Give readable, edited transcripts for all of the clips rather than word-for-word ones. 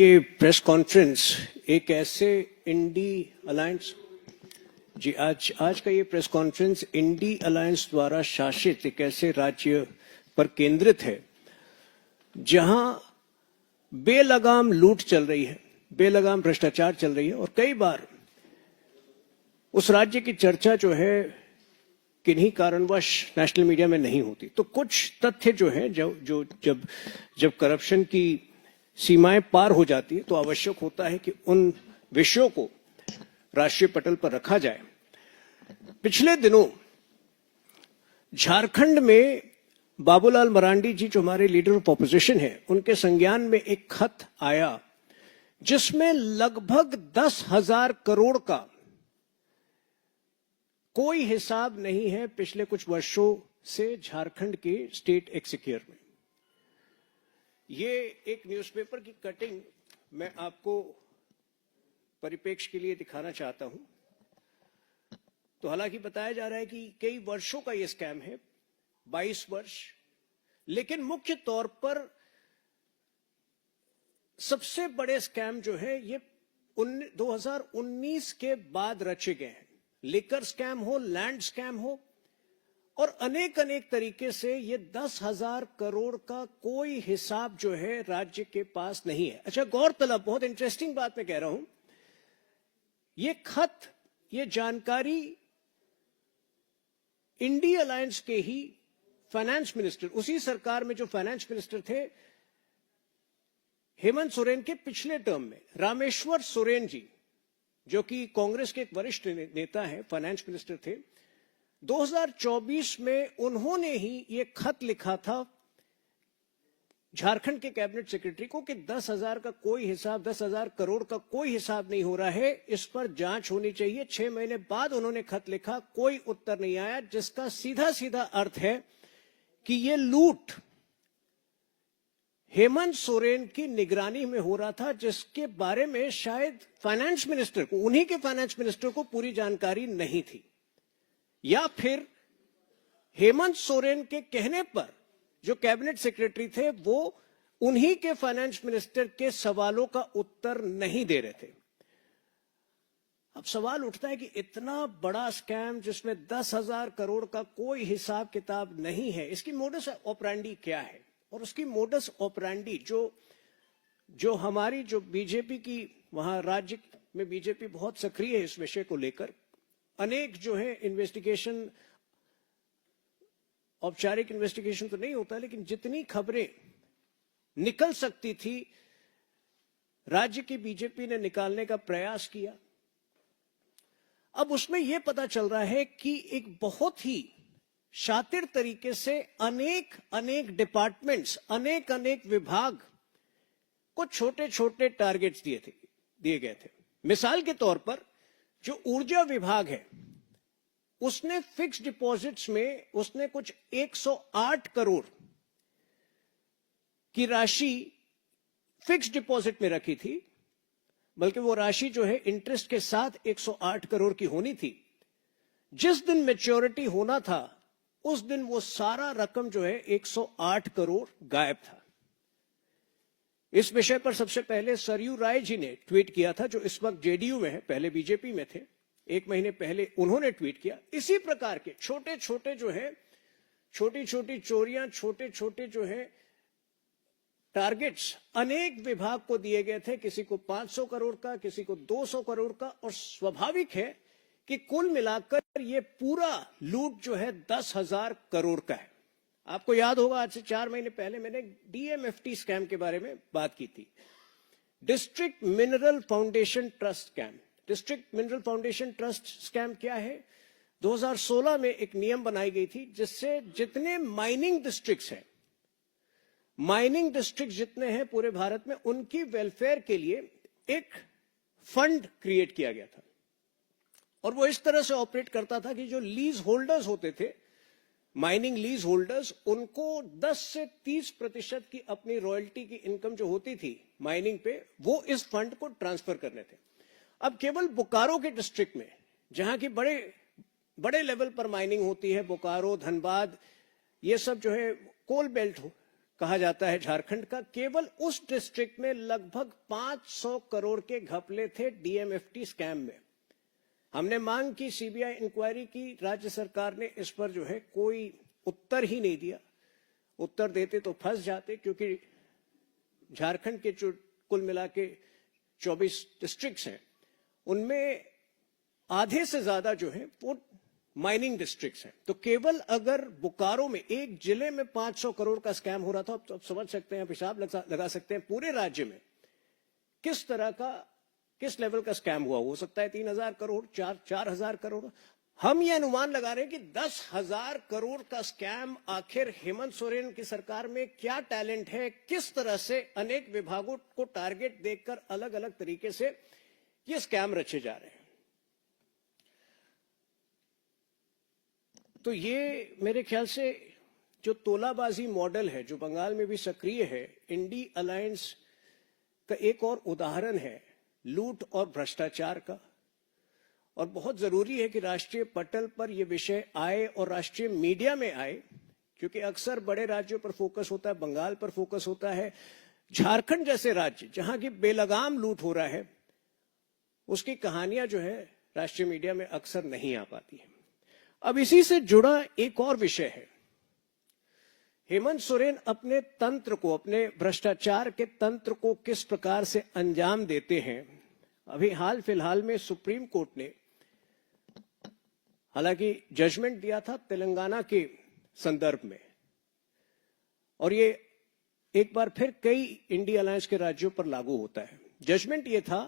ये press conference एक ऐसे इंडी अलायंस जी आज का ये प्रेस कॉन्फ्रेंस इंडी अलायंस द्वारा शासित एक ऐसे राज्य पर केंद्रित है जहां बेलगाम लूट चल रही है, बेलगाम भ्रष्टाचार चल रही है और कई बार उस राज्य की चर्चा जो है किन्हीं कारणवश नेशनल मीडिया में नहीं होती। तो कुछ तथ्य जो है जब करप्शन की सीमाएं पार हो जाती है तो आवश्यक होता है कि उन विषयों को राष्ट्रीय पटल पर रखा जाए। पिछले दिनों झारखंड में बाबूलाल मरांडी जी जो हमारे लीडर ऑफ ऑपोजिशन है, उनके संज्ञान में एक खत आया जिसमें लगभग 10,000 करोड़ का कोई हिसाब नहीं है पिछले कुछ वर्षों से झारखंड के स्टेट एक्सचेकर में। ये एक न्यूज़पेपर की कटिंग मैं आपको परिप्रेक्ष्य के लिए दिखाना चाहता हूं। तो हालांकि बताया जा रहा है कि कई वर्षों का ये स्कैम है, 22 वर्ष, लेकिन मुख्य तौर पर सबसे बड़े स्कैम जो है ये 2019 के बाद रचे गए हैं। लिकर स्कैम हो, लैंड स्कैम हो और अनेक तरीके से ये 10,000 करोड़ का कोई हिसाब जो है राज्य के पास नहीं है। अच्छा, गौरतलब, बहुत इंटरेस्टिंग बात मैं कह रहा हूं, ये खत, ये जानकारी इंडी अलायंस के ही फाइनेंस मिनिस्टर, उसी सरकार में जो फाइनेंस मिनिस्टर थे हेमंत सोरेन के पिछले टर्म में, रामेश्वर सोरेन जी जो कि कांग्रेस के एक वरिष्ठ नेता हैं, फाइनेंस मिनिस्टर थे, 2024 में उन्होंने ही ये खत लिखा था झारखंड के कैबिनेट सेक्रेटरी को कि 10,000 का कोई हिसाब, 10,000 करोड़ का कोई हिसाब नहीं हो रहा है, इस पर जांच होनी चाहिए। 6 महीने बाद उन्होंने खत लिखा, कोई उत्तर नहीं आया, जिसका सीधा अर्थ है कि ये लूट हेमंत सोरेन की निगरानी में हो रहा था, जिसके बारे में शायद फाइनेंस मिनिस्टर को, उन्हीं के फाइनेंस मिनिस्टर को पूरी जानकारी नहीं थी, या फिर हेमंत सोरेन के कहने पर जो कैबिनेट सेक्रेटरी थे वो उन्हीं के फाइनेंस मिनिस्टर के सवालों का उत्तर नहीं दे रहे थे। अब सवाल उठता है कि इतना बड़ा स्कैम जिसमें 10,000 करोड़ का कोई हिसाब किताब नहीं है, इसकी मोडस ऑपरेंडी क्या है? और उसकी मोडस ऑपरेंडी जो हमारी जो बीजेपी की, वहां राज्य में बीजेपी बहुत सक्रिय है इस विषय को लेकर, अनेक जो है इन्वेस्टिगेशन, औपचारिक इन्वेस्टिगेशन तो नहीं होता, लेकिन जितनी खबरें निकल सकती थी राज्य की बीजेपी ने निकालने का प्रयास किया। अब उसमें यह पता चल रहा है कि एक बहुत ही शातिर तरीके से अनेक डिपार्टमेंट्स, अनेक विभाग को छोटे टारगेट्स दिए गए थे। मिसाल के तौर पर जो ऊर्जा विभाग है, उसने फिक्स्ड डिपॉजिट्स में उसने कुछ 108 करोड़ की राशि फिक्स्ड डिपॉजिट में रखी थी, बल्कि वो राशि जो है इंटरेस्ट के साथ 108 करोड़ की होनी थी। जिस दिन मैच्योरिटी होना था उस दिन वो सारा रकम जो है 108 करोड़ गायब था। इस विषय पर सबसे पहले सरयू राय जी ने ट्वीट किया था, जो इस वक्त जेडीयू में है, पहले बीजेपी में थे। 1 महीने पहले उन्होंने ट्वीट किया। इसी प्रकार के छोटे जो है, छोटी चोरियां, छोटे जो है टारगेट्स अनेक विभाग को दिए गए थे, किसी को 500 करोड़ का, किसी को 200 करोड़ का, और स्वाभाविक है कि कुल मिलाकर ये पूरा लूट जो है 10,000 करोड़ का है। आपको याद होगा, आज से 4 महीने पहले मैंने डीएमएफटी स्कैम के बारे में बात की थी, district mineral foundation trust scam. District mineral foundation trust scam क्या है? 2016 में एक नियम बनाई गई थी जिससे जितने माइनिंग डिस्ट्रिक्ट्स हैं, माइनिंग डिस्ट्रिक्ट जितने हैं पूरे भारत में, उनकी वेलफेयर के लिए एक फंड क्रिएट किया गया था। और वो इस तरह से ऑपरेट करता था कि जो लीज होल्डर्स होते थे, माइनिंग लीज होल्डर्स, उनको 10 से 30% की अपनी रॉयल्टी की इनकम जो होती थी माइनिंग पे, वो इस फंड को ट्रांसफर करने थे। अब केवल बोकारो के डिस्ट्रिक्ट में, जहां की बड़े लेवल पर माइनिंग होती है, बोकारो, धनबाद, ये सब जो है कोल बेल्ट कहा जाता है झारखंड का, केवल उस डिस्ट्रिक्ट में लगभग 500 करोड़ के घपले थे डीएमएफटी स्कैम में। हमने मांग की, सीबीआई इंक्वायरी की, राज्य सरकार ने इस पर जो है कोई उत्तर ही नहीं दिया। उत्तर देते तो फंस जाते, क्योंकि झारखंड के जो कुल मिला के 24 डिस्ट्रिक्ट्स हैं, उनमें आधे से ज्यादा जो है वो माइनिंग डिस्ट्रिक्ट्स हैं। तो केवल अगर बोकारो में एक जिले में 500 करोड़ का स्कैम हो रहा था, तो आप समझ सकते हैं, आप हिसाब लगा सकते हैं पूरे राज्य में किस तरह का, किस लेवल का स्कैम हुआ। हो सकता है 3,000 करोड़, 4,000 करोड़। हम ये अनुमान लगा रहे हैं कि 10,000 करोड़ का स्कैम। आखिर हेमंत सोरेन की सरकार में क्या टैलेंट है, किस तरह से अनेक विभागों को टारगेट देकर अलग अलग तरीके से ये स्कैम रचे जा रहे हैं। तो ये मेरे ख्याल से जो तोलाबाजी मॉडल है, जो बंगाल में भी सक्रिय है, इंडी अलायंस का एक और उदाहरण है लूट और भ्रष्टाचार का। और बहुत जरूरी है कि राष्ट्रीय पटल पर यह विषय आए और राष्ट्रीय मीडिया में आए, क्योंकि अक्सर बड़े राज्यों पर फोकस होता है, बंगाल पर फोकस होता है। झारखंड जैसे राज्य जहां की बेलगाम लूट हो रहा है, उसकी कहानियां जो है राष्ट्रीय मीडिया में अक्सर नहीं आ पाती है। अब इसी से जुड़ा एक और विषय है, हेमंत सोरेन अपने तंत्र को, अपने भ्रष्टाचार के तंत्र को किस प्रकार से अंजाम देते हैं। अभी हाल फिलहाल में सुप्रीम कोर्ट ने हालांकि जजमेंट दिया था तेलंगाना के संदर्भ में, और ये एक बार फिर कई इंडी अलायंस के राज्यों पर लागू होता है। जजमेंट ये था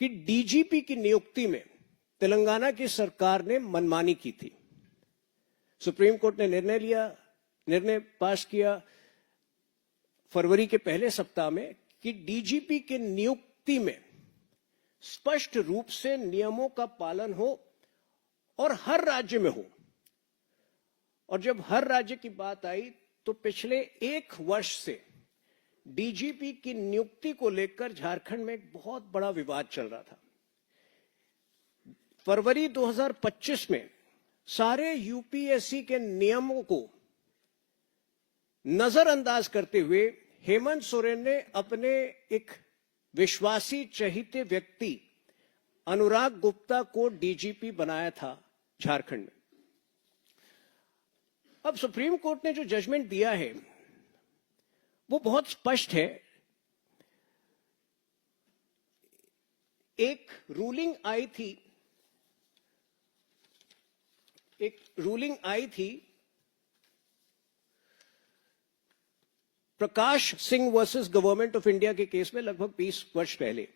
कि डीजीपी की नियुक्ति में तेलंगाना की सरकार ने मनमानी की थी। सुप्रीम कोर्ट ने निर्णय पास किया फरवरी के पहले सप्ताह में कि डीजीपी की नियुक्ति में स्पष्ट रूप से नियमों का पालन हो और हर राज्य में हो। और जब हर राज्य की बात आई तो पिछले 1 वर्ष से डीजीपी की नियुक्ति को लेकर झारखंड में एक बहुत बड़ा विवाद चल रहा था। फरवरी 2025 में सारे यूपीएससी के नियमों को नजरअंदाज करते हुए हेमंत सोरेन ने अपने एक विश्वासी चहेते व्यक्ति अनुराग गुप्ता को डीजीपी बनाया था झारखंड में। अब सुप्रीम कोर्ट ने जो जजमेंट दिया है वो बहुत स्पष्ट है। एक रूलिंग आई थी Prakash Singh versus government of India के केस में लगभग 20 वर्ष पहले,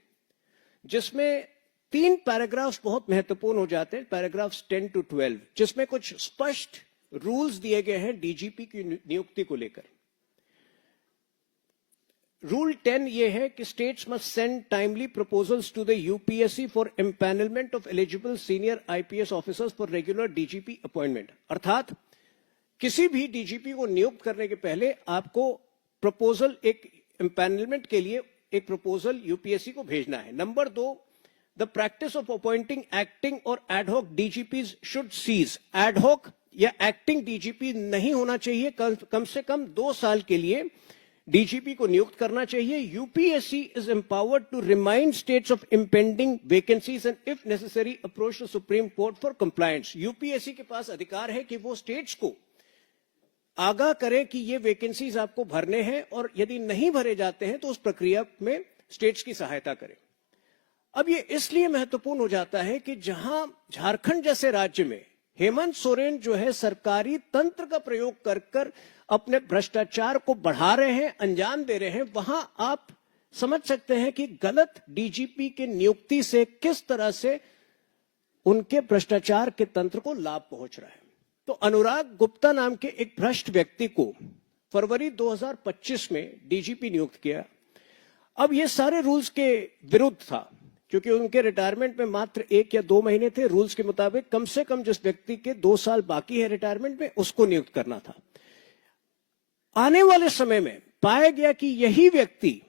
जिसमें 3 पैराग्राफ्स बहुत महत्वपूर्ण हो जाते हैं, पैराग्राफ्स 10 to 12, जिसमें कुछ स्पष्ट रूल्स दिए गए हैं डीजीपी की नियुक्ति को लेकर। रूल 10 ये है कि states must send timely proposals to the UPSC for empanelment of eligible senior IPS officers for regular DGP appointment. अर्थात किसी भी डीजीपी को नियुक्त करने के पहले आपको प्रपोजल, एक एम्पैनलमेंट के लिए एक प्रपोजल यूपीएससी को भेजना है। Number 2, the practice of appointing acting और एडहॉक डीजीपीज शुड सीज। एडहॉक या एक्टिंग डीजीपी नहीं होना चाहिए, कम से कम 2 साल के लिए डीजीपी को नियुक्त करना चाहिए। UPSC is empowered to remind states of impending vacancies and if necessary approach the Supreme Court for compliance. UPSC के पास अधिकार है कि वो स्टेट्स को आगाह करें कि ये वैकेंसीज आपको भरने हैं, और यदि नहीं भरे जाते हैं तो उस प्रक्रिया में स्टेट्स की सहायता करें। अब ये इसलिए महत्वपूर्ण हो जाता है कि जहां झारखंड जैसे राज्य में हेमंत सोरेन जो है सरकारी तंत्र का प्रयोग कर कर अपने भ्रष्टाचार को बढ़ा रहे हैं, अंजाम दे रहे हैं, वहां आप समझ सकते हैं कि गलत डीजीपी के नियुक्ति से किस तरह से उनके भ्रष्टाचार के तंत्र को लाभ पहुंच रहा है। तो अनुराग गुप्ता नाम के एक भ्रष्ट व्यक्ति को फरवरी 2025 में डीजीपी नियुक्त किया। अब ये सारे रूल्स के विरुद्ध था, क्योंकि उनके रिटायरमेंट में मात्र 1 या 2 महीने थे। रूल्स के मुताबिक कम से कम जिस व्यक्ति के 2 साल बाकी है रिटायरमेंट में, उसको नियुक्त करना था। आने वाले समय में पाया गया कि यही व्यक्ति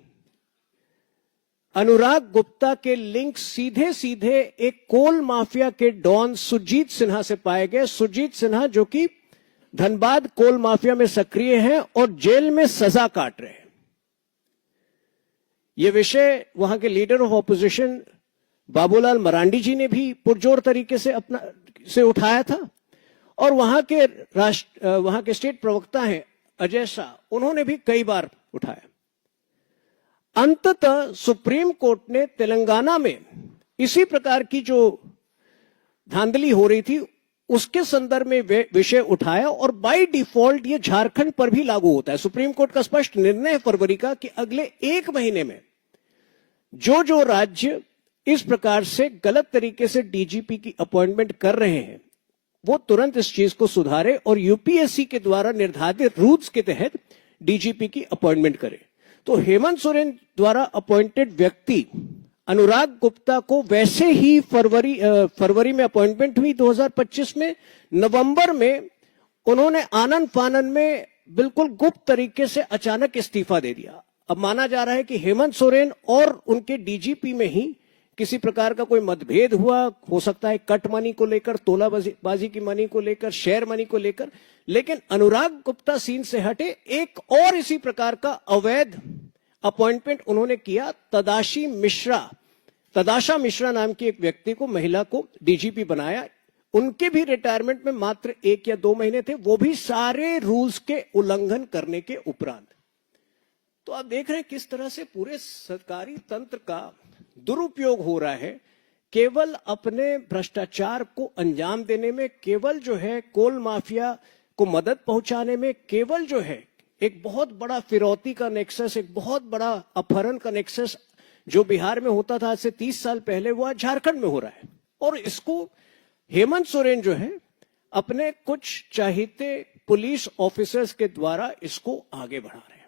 अनुराग गुप्ता के लिंक सीधे सीधे एक कोल माफिया के डॉन सुरजीत सिन्हा से पाए गए। सुरजीत सिन्हा जो कि धनबाद कोल माफिया में सक्रिय हैं और जेल में सजा काट रहे हैं। यह विषय वहां के leader of opposition Babulal Marandi ji ने भी पुरजोर तरीके से उठाया था और वहां के स्टेट प्रवक्ता हैं अजय शाह, उन्होंने भी कई बार उठाया। अंततः सुप्रीम कोर्ट ने तेलंगाना में इसी प्रकार की जो धांधली हो रही थी उसके संदर्भ में विषय उठाया और बाय डिफॉल्ट ये झारखंड पर भी लागू होता है। सुप्रीम कोर्ट का स्पष्ट निर्णय है फरवरी का कि अगले 1 महीने में जो राज्य इस प्रकार से गलत तरीके से डीजीपी की अपॉइंटमेंट कर रहे हैं वो तुरंत इस चीज को सुधारे और यूपीएससी के द्वारा निर्धारित रूल्स के तहत डीजीपी की अपॉइंटमेंट करे। तो हेमंत सोरेन द्वारा अपॉइंटेड व्यक्ति अनुराग गुप्ता को वैसे ही फरवरी में अपॉइंटमेंट हुई 2025 में, नवंबर में उन्होंने आनन फानन में बिल्कुल गुप्त तरीके से अचानक इस्तीफा दे दिया। अब माना जा रहा है कि हेमंत सोरेन और उनके डीजीपी में ही किसी प्रकार का कोई मतभेद हुआ, हो सकता है कट मनी को लेकर, तोलाबाजी की मनी को लेकर, शेयर मनी को लेकर। लेकिन अनुराग गुप्ता सीन से हटे एक और इसी प्रकार का अवैध अपॉइंटमेंट उन्होंने किया। तदाशा मिश्रा नाम की एक व्यक्ति को, महिला को डीजीपी बनाया। उनके भी रिटायरमेंट में मात्र 1 या 2 महीने थे, वो भी सारे रूल्स के उल्लंघन करने के उपरांत। तो आप देख रहे हैं किस तरह से पूरे सरकारी तंत्र का दुरुपयोग हो रहा है केवल अपने भ्रष्टाचार को अंजाम देने में, केवल जो है कोल माफिया को मदद पहुंचाने में, केवल जो है एक बहुत बड़ा फिरौती का नेक्सस, एक बहुत बड़ा अपहरण का नेक्सस जो बिहार में होता था आज से 30 साल पहले, वो आज झारखंड में हो रहा है। और इसको हेमंत सोरेन जो है अपने कुछ चाहते पुलिस ऑफिसर्स के द्वारा इसको आगे बढ़ा रहे हैं।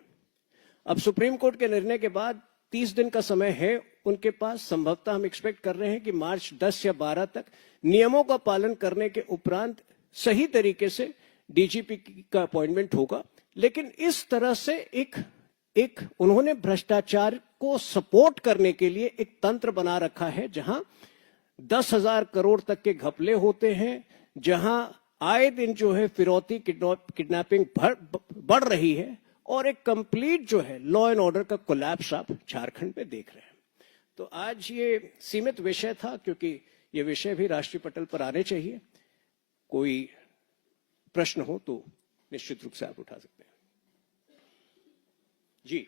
अब सुप्रीम कोर्ट के निर्णय के बाद 30 दिन का समय है उनके पास। संभवतः हम एक्सपेक्ट कर रहे हैं कि मार्च 10 या 12 तक नियमों का पालन करने के उपरांत सही तरीके से डीजीपी का अपॉइंटमेंट होगा। लेकिन इस तरह से एक उन्होंने भ्रष्टाचार को सपोर्ट करने के लिए एक तंत्र बना रखा है जहां 10,000 करोड़ तक के घपले होते हैं, जहां आए दिन जो है फिरौती किडनैपिंग बढ़ रही है और एक कंप्लीट जो है लॉ एंड ऑर्डर का कोलैप्स आप झारखंड में देख रहे हैं। तो आज ये सीमित विषय था क्योंकि ये विषय भी राष्ट्रीय पटल पर आने चाहिए। कोई प्रश्न हो तो निश्चित रूप से आप उठा सकते हैं। जी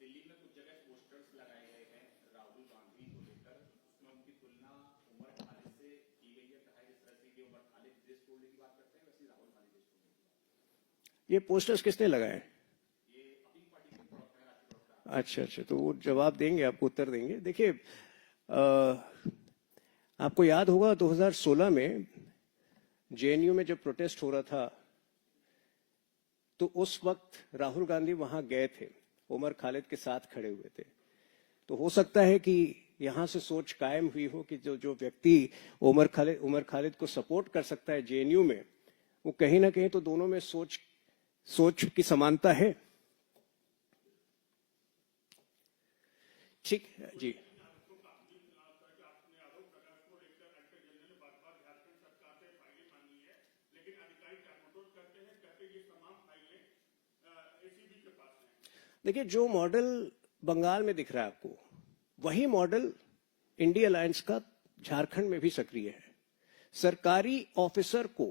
दिल्ली में कुछ जगह पोस्टर्स लगाए गए हैं राहुल गांधी को लेकर, उसमें उनकी तुलना उमर खालिद से की गई है। कहा इस तरह से कि उमर खालिद देश तोड़ने की बात करते हैं, वैसे राहुल गांधी देश तोड़ने की बात। ये पोस्टर्स किसने लगाए? ये अपनी पार्टी के प्रवक्ता है, राष्ट्रीय प्रवक्ता। अच्छा, तो वो जवाब देंगे, आपको उत्तर देंगे। देखिए, आपको याद होगा 2016 में जेएनयू में जब प्रोटेस्ट हो रहा था तो उस वक्त राहुल गांधी वहां गए थे, उमर खालिद के साथ खड़े हुए थे। तो हो सकता है कि यहां से सोच कायम हुई हो कि जो व्यक्ति उमर खालिद को सपोर्ट कर सकता है जेएनयू में, वो कहीं ना कहीं तो दोनों में सोच की समानता है। ठीक जी। देखिए, जो मॉडल बंगाल में दिख रहा है आपको, वही मॉडल इंडिया अलायंस का झारखंड में भी सक्रिय है। सरकारी ऑफिसर को,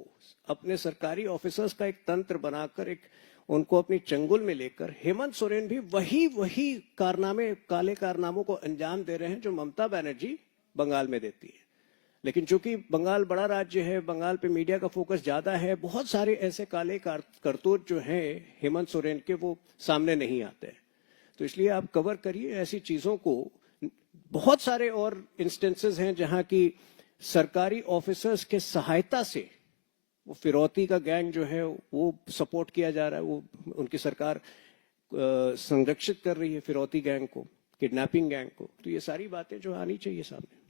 अपने सरकारी ऑफिसर्स का एक तंत्र बनाकर, उनको अपनी चंगुल में लेकर हेमंत सोरेन भी वही काले कारनामों को अंजाम दे रहे हैं जो ममता बनर्जी बंगाल में देती है। लेकिन चूंकि बंगाल बड़ा राज्य है, बंगाल पे मीडिया का फोकस ज्यादा है, बहुत सारे ऐसे काले करतूत जो हैं हेमंत सोरेन के, वो सामने नहीं आते। तो इसलिए आप कवर करिए ऐसी चीजों को। बहुत सारे और इंस्टेंसेस हैं जहां की सरकारी ऑफिसर्स के सहायता से वो फिरौती का गैंग जो है वो सपोर्ट किया जा रहा है, वो उनकी सरकार संरक्षित कर रही है फिरौती गैंग को, किडनैपिंग गैंग को। तो ये सारी बातें जो आनी चाहिए सामने।